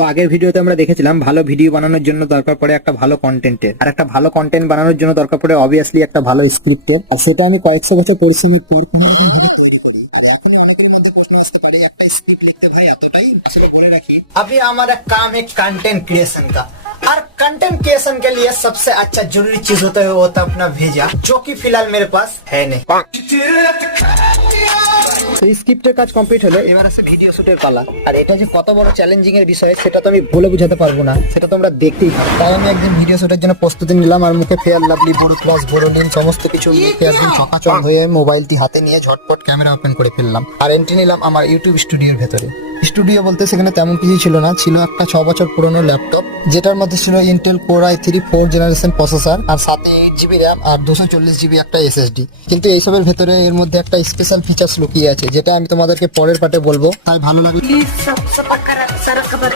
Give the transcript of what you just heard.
তো আগের ভিডিওতে আমরা দেখেছিলাম ভালো ভিডিও বানানোর জন্য দরকার পড়ে একটা ভালো কন্টেন্টের, আর একটা ভালো কন্টেন্ট বানানোর জন্য দরকার পড়ে অবভিয়াসলি একটা ভালো স্ক্রিপ্টের। আর সেটা আমি কয়েকশো বছর পরিশ্রমের পর কোনোরকম ভাবে তৈরি করি। আর এখন অনেকের মধ্যে প্রশ্ন আসতে পারে একটা স্ক্রিপ্ট লিখতে ভাই এতটাই। আসলে বলে রাখি, अभी हमारा काम है कंटेंट क्रिएशन का, और कंटेंट क्रिएशन के लिए सबसे अच्छा जरूरी चीज होता है वो होता है अपना भेजा, जो कि फिलहाल मेरे पास है नहीं। তো স্ক্রিপ্টের কাজ কমপ্লিট হলো, এবার আছে ভিডিও শুটের পালা। আর এটা যে কত বড় চ্যালেঞ্জিং এর বিষয় সেটা তো আমি বলে বোঝাতে পারবো না, সেটা তোমরা দেখতেই পারো। তাই আমি একদিন ভিডিও শুটের জন্য প্রস্তুতি নিলাম, আর মুখে ফেয়ার লাভলি, বড় ক্লাস, বড় নীল সমস্ত কিছু মুখে একদিন চকাচক হয়ে মোবাইলটি হাতে নিয়ে ঝটপট ক্যামেরা ওপেন করে ফেললাম, আর এন্ট্রি নিলাম আমার ইউটিউব স্টুডিওর ভেতরে। স্টুডিও বলতে সেখানে তেমন কিছু ছিল না, ছিল একটা 6 বছর পুরনো ল্যাপটপ, যেটার মধ্যে ছিল Intel core i3 4 generation processor, আর সাথে 8GB র্যাম আর 240GB একটা এসএসডি। কিন্তু এইসবের ভেতরে এর মধ্যে একটা স্পেশাল ফিচার্স লুকিয়ে আছে, যেটা আমি তোমাদেরকে পরের পার্টে বলবো। তাই ভালো লাগলে प्लीज सब्सक्राइब